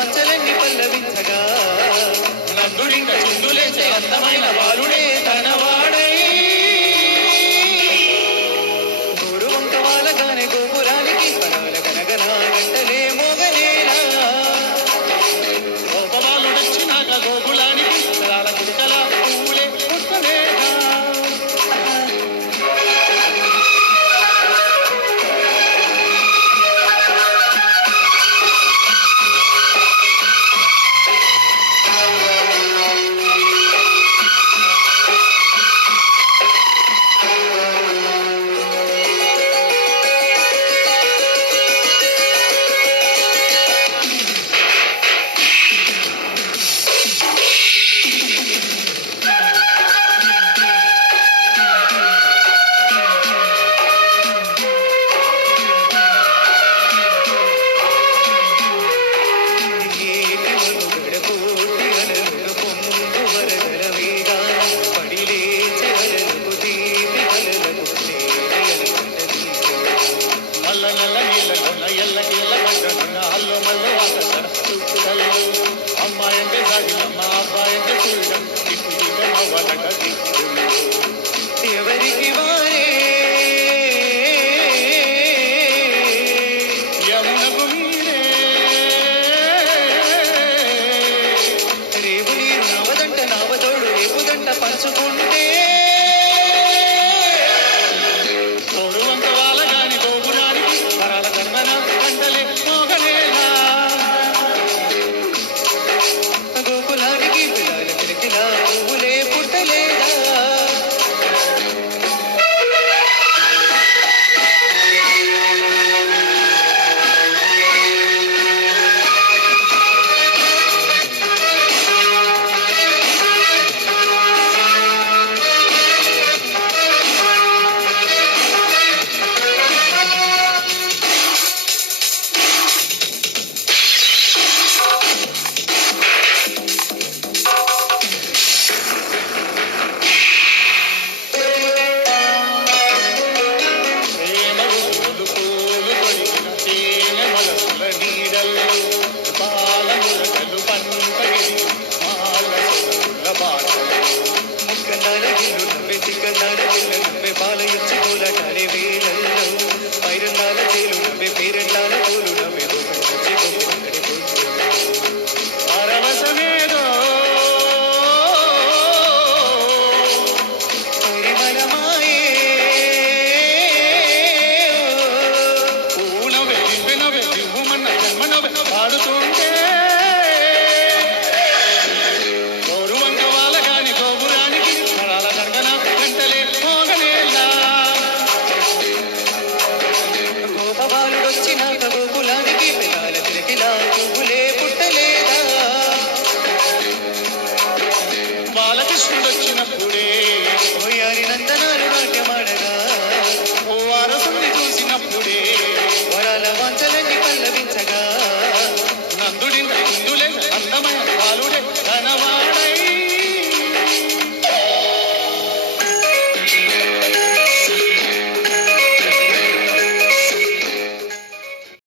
অঞ্চলে